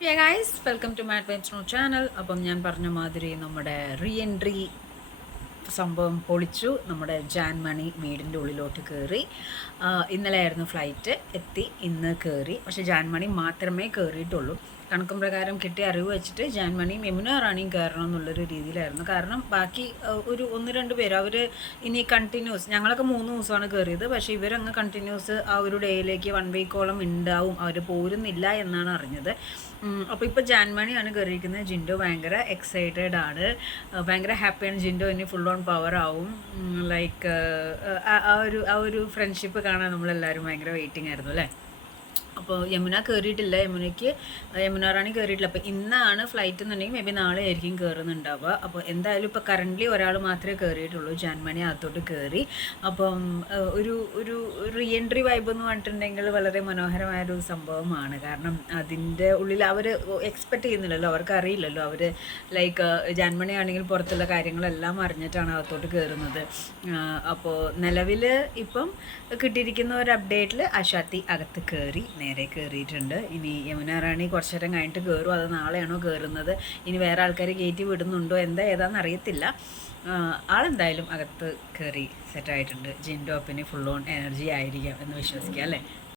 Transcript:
Guys welcome to mat vibes channel അപ്പം ഞാൻ പറഞ്ഞ മാതിരി നമ്മുടെ റീ എൻട്രി സംഭവം പൊളിച്ചു. നമ്മുടെ ജാൻമണി വീടിന്റെ ഉള്ളിലോട്ട് കയറി ഇന്നലെ ആയിരുന്നു ഫ്ലൈറ്റ് എത്തി ഇന്ന് കയറി പക്ഷേ ജാൻമണി മാത്രമേ കയറിയിട്ടുള്ളൂ കണക്കും പ്രകാരം കിട്ടിയ അറിവ് വെച്ചിട്ട് ജാൻമണിയും യമുന റാണിയും കയറണം എന്നുള്ളൊരു രീതിയിലായിരുന്നു. കാരണം ബാക്കി ഒരു ഒന്ന് രണ്ട് പേര് അവർ ഇനി കണ്ടിന്യൂസ് ഞങ്ങളൊക്കെ മൂന്ന് ദിവസമാണ് കയറിയത് പക്ഷേ ഇവരങ്ങ് കണ്ടിന്യൂസ് ആ ഒരു ഡേയിലേക്ക് വൺ വീക്കോളം ഉണ്ടാവും അവർ പോരുന്നില്ല എന്നാണ് അറിഞ്ഞത്. അപ്പോൾ ഇപ്പോൾ ജാൻമണിയാണ് കയറിയിരിക്കുന്നത് ജിൻഡോ ഭയങ്കര എക്സൈറ്റഡ് ആണ്. ഭയങ്കര ഹാപ്പിയാണ് ജിൻഡോ ഇനി ഫുൾ ഓൺ പവർ ആവും ലൈക്ക് ആ ഒരു ആ ഒരു ഫ്രണ്ട്ഷിപ്പ് കാണാൻ നമ്മളെല്ലാവരും ഭയങ്കര വെയിറ്റിംഗ് ആയിരുന്നു അല്ലേ? അപ്പോൾ യമുന കയറിയിട്ടില്ല യമുനയ്ക്ക് യമുന റാണി കയറിയിട്ടില്ല അപ്പോൾ ഇന്നാണ് ഫ്ലൈറ്റ് എന്നുണ്ടെങ്കിൽ മേ ബി നാളെ ആയിരിക്കും കയറുന്നുണ്ടാവുക അപ്പോൾ എന്തായാലും ഇപ്പോൾ കറന്റ്ലി ഒരാൾ മാത്രമേ കയറിയിട്ടുള്ളൂ ജാൻമണി അകത്തോട്ട് കയറി അപ്പം ഒരു ഒരു റീ എൻട്രി വൈബ് എന്ന് പറഞ്ഞിട്ടുണ്ടെങ്കിൽ വളരെ മനോഹരമായ ഒരു സംഭവമാണ്. കാരണം അതിന്റെ ഉള്ളിൽ അവർ എക്സ്പെക്ട് ചെയ്യുന്നില്ലല്ലോ. അവർക്ക് അറിയില്ലല്ലോ. അവർ ലൈക്ക് ജാൻമണി ആണെങ്കിൽ പുറത്തുള്ള കാര്യങ്ങളെല്ലാം അറിഞ്ഞിട്ടാണ് അകത്തോട്ട് കയറുന്നത് അപ്പോൾ നിലവിൽ ഇപ്പം കിട്ടിയിരിക്കുന്ന ഒരു അപ്ഡേറ്റിൽ അശാത്തി അകത്ത് കയറി നേരെ കയറിയിട്ടുണ്ട് ഇനി യമുന റാണി കുറച്ചു നേരം കഴിഞ്ഞിട്ട് കയറും അത് നാളെയാണോ കയറുന്നത് ഇനി വേറെ ആൾക്കാർ കയറ്റി വിടുന്നുണ്ടോ? എന്താ ഏതാണെന്ന് അറിയത്തില്ല. ആളെന്തായാലും അകത്ത് കയറി സെറ്റായിട്ടുണ്ട് ജിൻഡോപ്പിന് ഫുൾ ഓൺ എനർജി ആയിരിക്കാം എന്ന് വിശ്വസിക്കാം അല്ലേ?